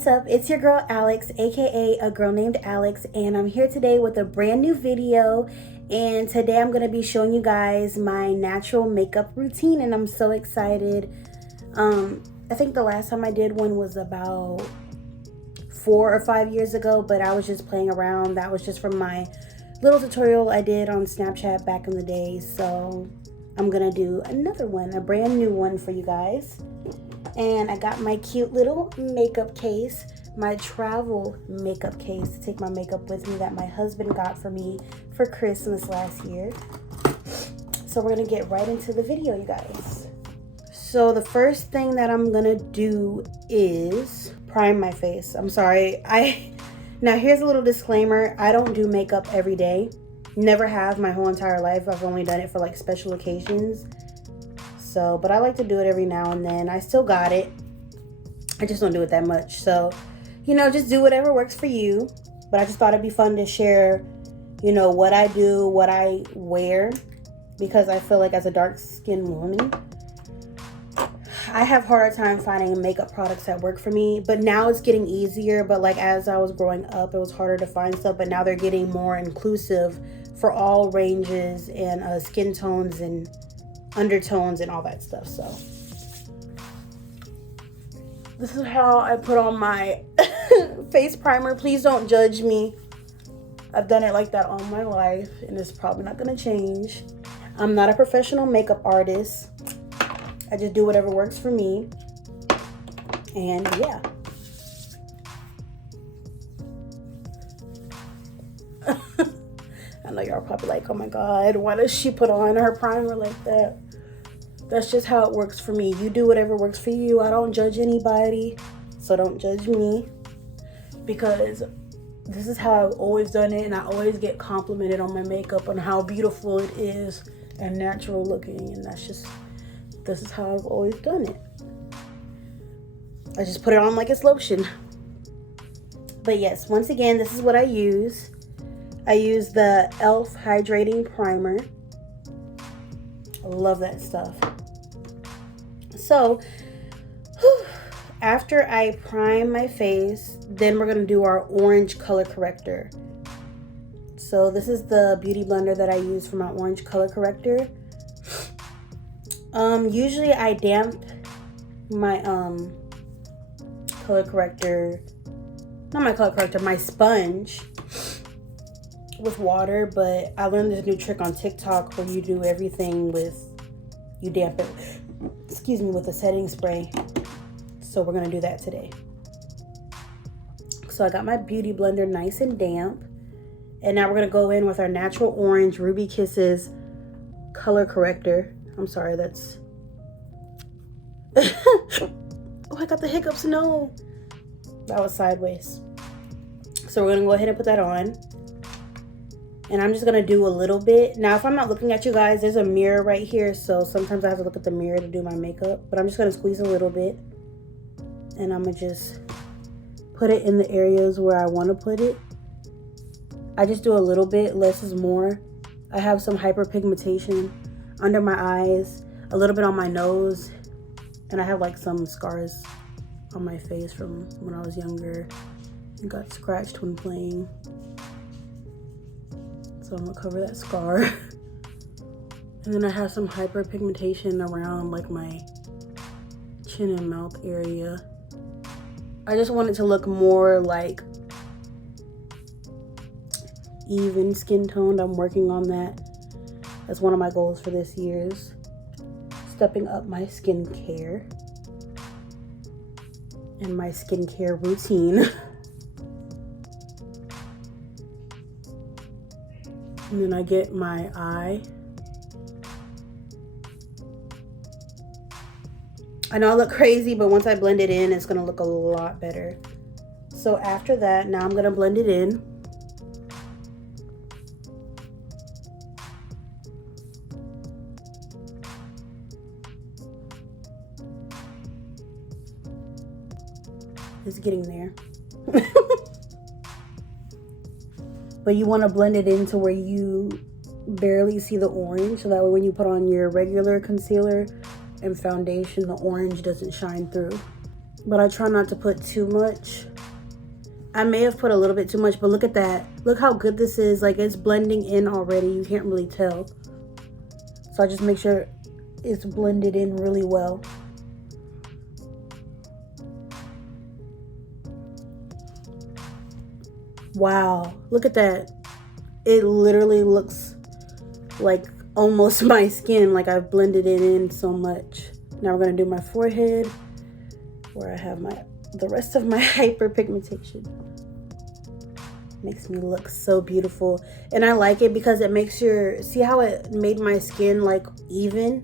What's up? It's your girl Alex, aka a girl named Alex, and I'm here today with a brand new video. And today I'm going to be showing you guys my natural makeup routine, and I'm so excited. I think the last time I did one was about 4 or 5 years ago, but I was just playing around. That was just from my little tutorial I did on Snapchat back in the day. So I'm gonna do another one, a brand new one for you guys. And I got my cute little makeup case, my travel makeup case to take my makeup with me that my husband got for me for Christmas last year. So we're gonna get right into the video, you guys. So the first thing that I'm gonna do is prime my face. I'm sorry, now here's a little disclaimer. I don't do makeup every day. Never have my whole entire life. I've only done it for like special occasions. So, but I like to do it every now and then. I still got it. I just don't do it that much. So, you know, just do whatever works for you. But I just thought it'd be fun to share, you know, what I do, what I wear. Because I feel like as a dark-skinned woman, I have harder time finding makeup products that work for me. But now it's getting easier. But like as I was growing up, it was harder to find stuff. But now they're getting more inclusive for all ranges and skin tones and undertones and all that stuff. So this is how I put on my face primer. Please don't judge me. I've done it like that all my life and it's probably not going to change. I'm not a professional makeup artist. I just do whatever works for me. And yeah. I know y'all probably like, oh my god, why does she put on her primer like that? That's just how it works for me. You do whatever works for you. I don't judge anybody, so don't judge me, because this is how I've always done it, and I always get complimented on my makeup on how beautiful it is and natural looking, and this is how I've always done it. I just put it on like it's lotion. But yes, once again, this is what I use. I use the e.l.f. Hydrating Primer. I love that stuff. So, after I prime my face, then we're going to do our orange color corrector. So, this is the beauty blender that I use for my orange color corrector. Usually I damp my my sponge with water, but I learned this new trick on TikTok where you do everything you damp it, with a setting spray. So we're gonna do that today. So I got my beauty blender nice and damp, and now we're gonna go in with our natural orange Ruby Kisses color corrector. I'm sorry, that's oh, I got the hiccups. No, that was sideways. So we're gonna go ahead and put that on. And I'm just going to do a little bit. Now, if I'm not looking at you guys, there's a mirror right here. So sometimes I have to look at the mirror to do my makeup. But I'm just going to squeeze a little bit. And I'm going to just put it in the areas where I want to put it. I just do a little bit. Less is more. I have some hyperpigmentation under my eyes. A little bit on my nose. And I have like some scars on my face from when I was younger. And got scratched when playing. So I'm gonna cover that scar. And then I have some hyperpigmentation around like my chin and mouth area. I just want it to look more like even skin toned. I'm working on that. That's one of my goals for this year's stepping up my skincare and my skincare routine. And then I get my eye. I know I look crazy, but once I blend it in, it's gonna look a lot better. So after that, now I'm gonna blend it in. It's getting there. But you want to blend it into where you barely see the orange, so that way when you put on your regular concealer and foundation, the orange doesn't shine through. But I try not to put too much I may have put a little bit too much, but look at that. Look how good this is. Like, it's blending in already. You can't really tell. So I just make sure it's blended in really well. Wow, look at that. It literally looks like almost my skin, like I've blended it in so much. Now we're gonna do my forehead where I have the rest of my hyperpigmentation. Makes me look so beautiful. And I like it because it makes see how it made my skin like even?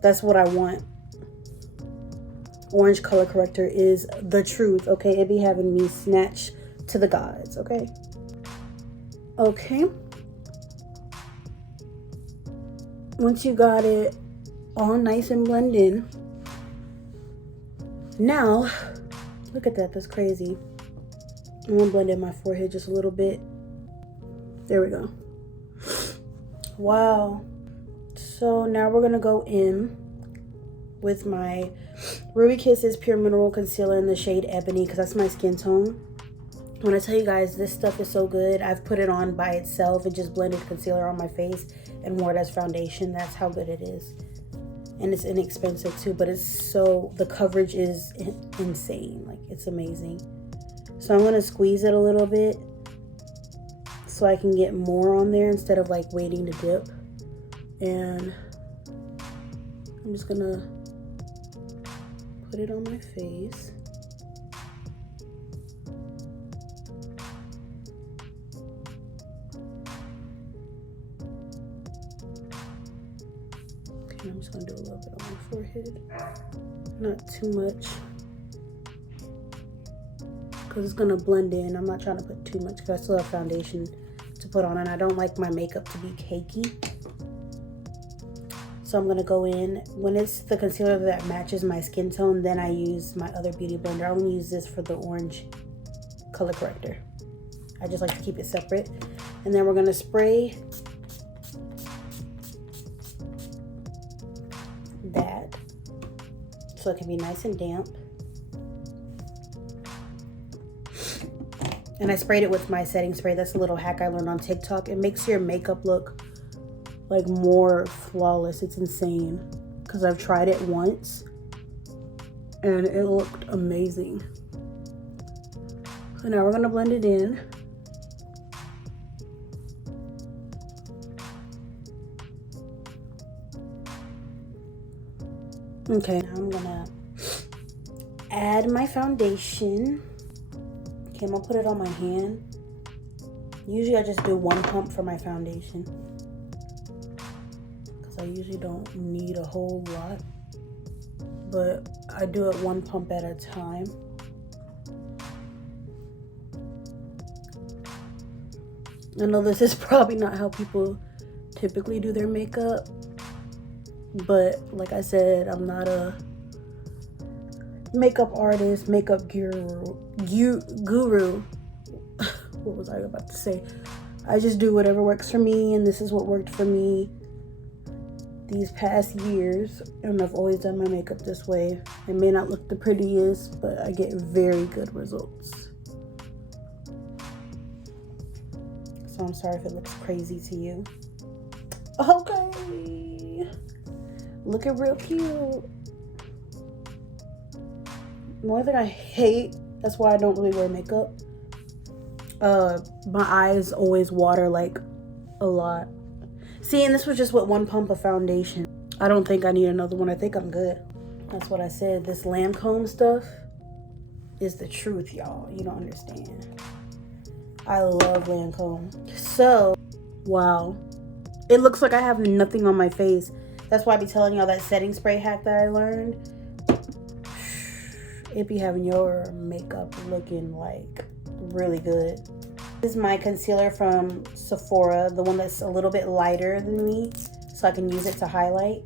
That's what I want. Orange color corrector is the truth, okay? It be having me snatch to the gods, okay? Okay. Once you got it all nice and blended in, now, look at that, that's crazy. I'm gonna blend in my forehead just a little bit. There we go. Wow. So now we're gonna go in with my Ruby Kisses Pure Mineral Concealer in the shade Ebony, because that's my skin tone. When I tell you guys, this stuff is so good. I've put it on by itself and just blended concealer on my face and wore it as foundation. That's how good it is. And it's inexpensive too, but the coverage is insane. Like, it's amazing. So I'm gonna squeeze it a little bit so I can get more on there instead of like waiting to dip. And I'm just gonna put it on my face. Okay, I'm just gonna do a little bit on my forehead. Not too much, because it's gonna blend in. I'm not trying to put too much because I still have foundation to put on, and I don't like my makeup to be cakey. So I'm gonna go in, when it's the concealer that matches my skin tone, then I use my other beauty blender. I only use this for the orange color corrector. I just like to keep it separate. And then we're gonna spray that so it can be nice and damp. And I sprayed it with my setting spray. That's a little hack I learned on TikTok. It makes your makeup look like more flawless. It's insane, because I've tried it once and it looked amazing. So now we're gonna blend it in. Okay, now I'm gonna add my foundation. Okay, I'm gonna put it on my hand. Usually I just do one pump for my foundation, because I usually don't need a whole lot, but I do it one pump at a time. I know this is probably not how people typically do their makeup, but like I said, I'm not a makeup artist, makeup guru. What was I about to say? I just do whatever works for me, and this is what worked for me these past years, and I've always done my makeup this way. It may not look the prettiest, but I get very good results. So I'm sorry if it looks crazy to you. Okay, looking real cute. The only thing I hate, that's why I don't really wear makeup, my eyes always water like a lot. See, and this was just with one pump of foundation. I don't think I need another one. I think I'm good. That's what I said. This Lancome stuff is the truth, y'all. You don't understand. I love Lancome. So, wow. It looks like I have nothing on my face. That's why I be telling y'all that setting spray hack that I learned. It be having your makeup looking like really good. This is my concealer from Sephora, the one that's a little bit lighter than me, so I can use it to highlight.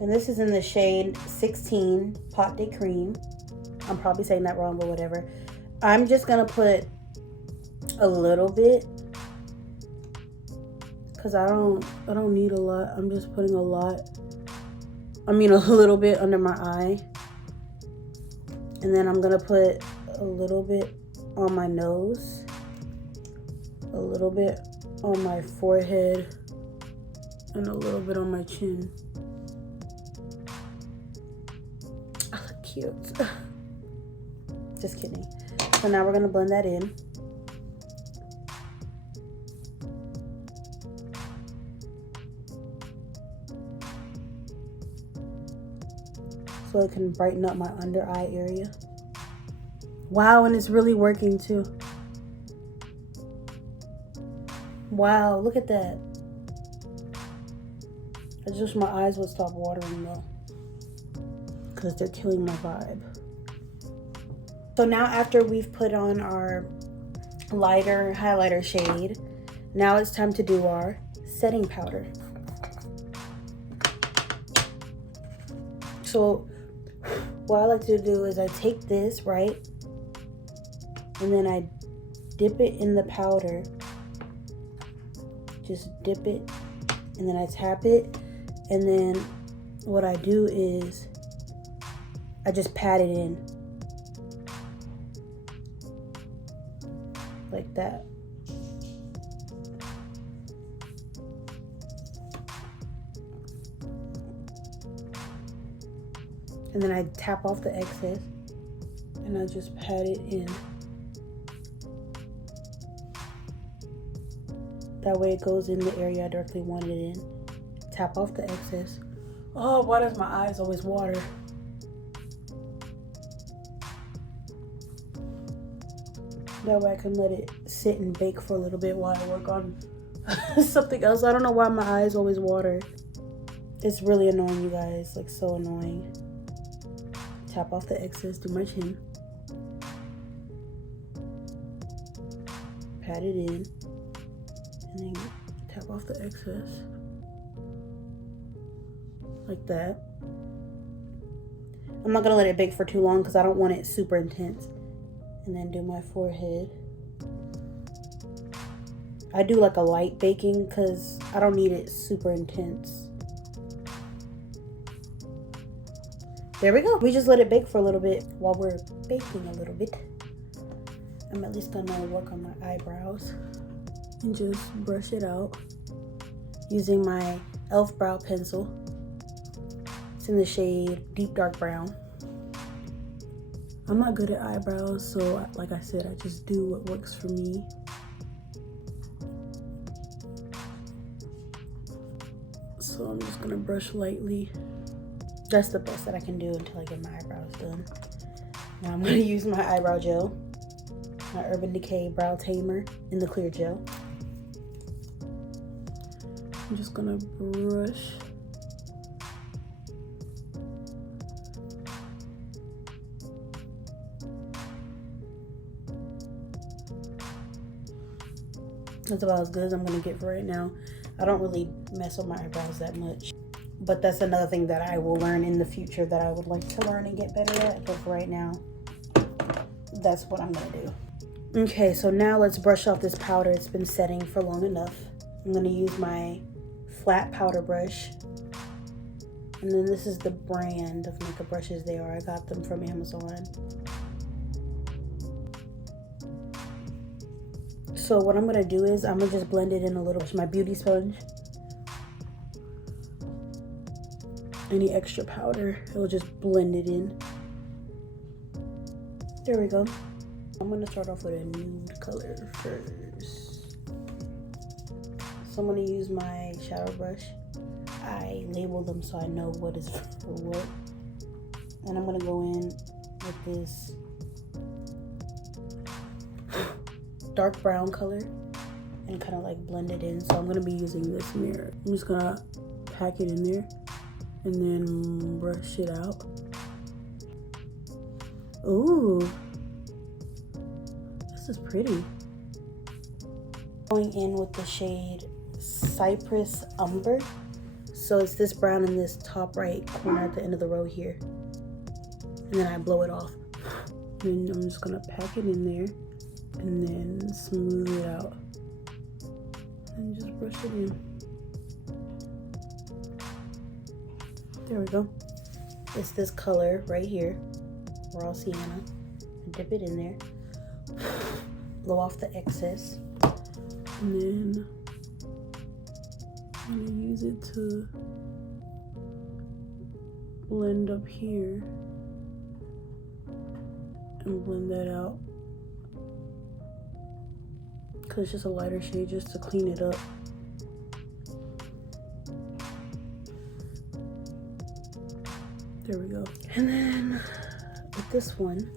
And this is in the shade 16 Pot de Cream. I'm probably saying that wrong, but whatever. I'm just gonna put a little bit, because I don't need a lot. I'm just putting a little bit under my eye. And then I'm gonna put a little bit on my nose, a little bit on my forehead, and a little bit on my chin. I look cute. Just kidding. So now we're gonna blend that in. So it can brighten up my under eye area. Wow, and it's really working too. Wow, look at that. I just wish my eyes would stop watering though, because they're killing my vibe. So now after we've put on our lighter highlighter shade, now it's time to do our setting powder. So what I like to do is I take this, right, and then I dip it in the powder. Just dip it, and then I tap it, and then what I do is I just pat it in like that. And then I tap off the excess and I just pat it in. That way it goes in the area I directly want it in. Tap off the excess. Oh, why does my eyes always water? That way I can let it sit and bake for a little bit while I work on something else. I don't know why my eyes always water. It's really annoying, you guys. Like, so annoying. Tap off the excess, do my chin. Pat it in. And then tap off the excess. Like that. I'm not gonna let it bake for too long because I don't want it super intense. And then do my forehead. I do like a light baking because I don't need it super intense. There we go. We just let it bake for a little bit. While we're baking a little bit, I'm at least gonna work on my eyebrows and just brush it out using my e.l.f. brow pencil. It's in the shade Deep Dark Brown. I'm not good at eyebrows, so like I said, I just do what works for me. So I'm just gonna brush lightly. That's the best that I can do until I get my eyebrows done. Now I'm gonna use my eyebrow gel, my Urban Decay Brow Tamer in the clear gel. I'm just gonna brush. That's about as good as I'm gonna get for right now. I don't really mess with my eyebrows that much, but that's another thing that I will learn in the future that I would like to learn and get better at. But for right now, that's what I'm gonna do. Okay, so now let's brush off this powder. It's been setting for long enough. I'm gonna use my flat powder brush, and then this is the brand of makeup brushes they are. I got them from Amazon. So what I'm gonna do is I'm gonna just blend it in a little with my beauty sponge. Any extra powder, it'll just blend it in. There we go. I'm gonna start off with a nude color first. So I'm gonna use my shadow brush. I label them so I know what is for what. And I'm gonna go in with this dark brown color and kind of like blend it in. So I'm gonna be using this mirror. I'm just gonna pack it in there and then brush it out. Ooh, this is pretty. Going in with the shade Cypress Umber. So it's this brown in this top right corner at the end of the row here. And then I blow it off. And I'm just gonna pack it in there and then smooth it out and just brush it in. There we go. It's this color right here, Raw Sienna. Dip it in there. blow off the excess. And then I'm gonna use it to blend up here and blend that out. Cause it's just a lighter shade just to clean it up. There we go. And then with this one,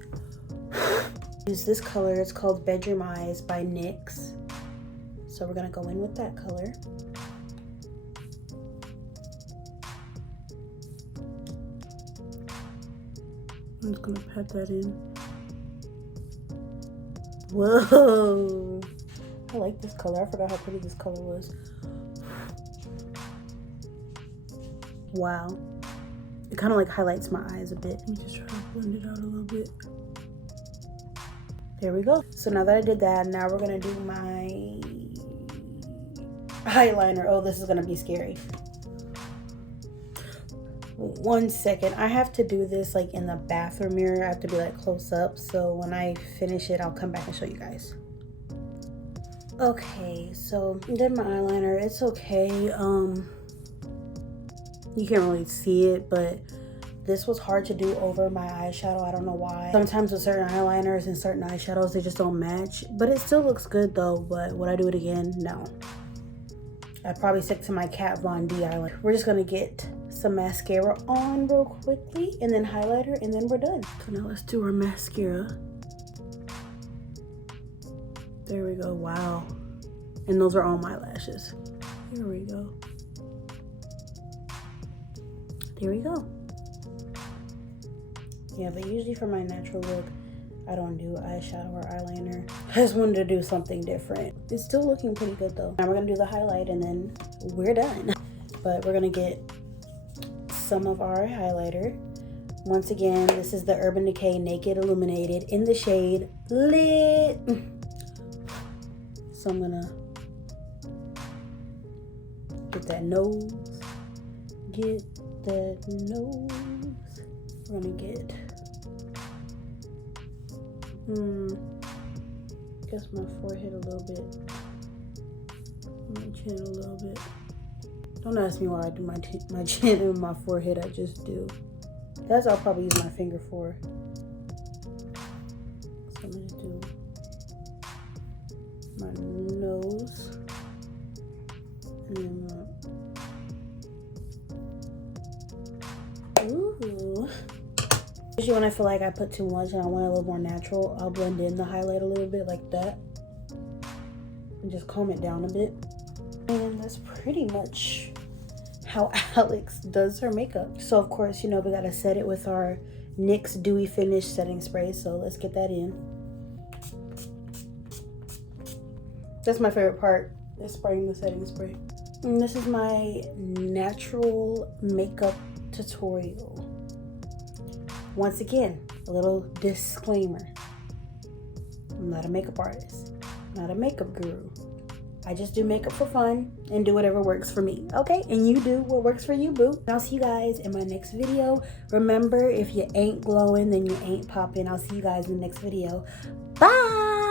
use this color. It's called Bedroom Eyes by NYX. So we're gonna go in with that color. I'm just gonna pat that in. Whoa! I like this color. I forgot how pretty this color was. Wow. It kind of like highlights my eyes a bit. Let me just try to blend it out a little bit. There we go. So now that I did that, now we're gonna do my eyeliner. Oh, this is gonna be scary. 1 second. I have to do this like in the bathroom mirror. I have to be like close up. So when I finish it, I'll come back and show you guys. Okay, so I did my eyeliner. It's okay. You can't really see it, but this was hard to do over my eyeshadow. I don't know why. Sometimes with certain eyeliners and certain eyeshadows, they just don't match. But it still looks good though. But would I do it again? No. I'd probably stick to my Kat Von D eyeliner. We're just gonna get some mascara on real quickly and then highlighter and then we're done. So now let's do our mascara. There we go. Wow. And those are all my lashes. Here we go. There we go. Yeah, but usually for my natural look, I don't do eyeshadow or eyeliner. I just wanted to do something different. It's still looking pretty good though. Now we're gonna do the highlight and then we're done. But we're gonna get some of our highlighter. Once again, this is the Urban Decay Naked Illuminated in the shade Lit. So I'm gonna get that nose. Get that nose. We're gonna get guess my forehead a little bit, my chin a little bit. Don't ask me why I do my chin and my forehead. I just do. That's what I'll probably use my finger for. So I'm gonna do my nose and then ooh. Usually when I feel like I put too much and I want it a little more natural, I'll blend in the highlight a little bit like that and just comb it down a bit. And that's pretty much how Alex does her makeup. So of course, you know, we gotta set it with our NYX Dewy Finish setting spray. So let's get that in. That's my favorite part, is spraying the setting spray. And this is my natural makeup tutorial. Once again, a little disclaimer. I'm not a makeup artist, not a makeup guru. I just do makeup for fun and do whatever works for me, okay? And you do what works for you, boo. And I'll see you guys in my next video. Remember, if you ain't glowing, then you ain't popping. I'll see you guys in the next video. Bye!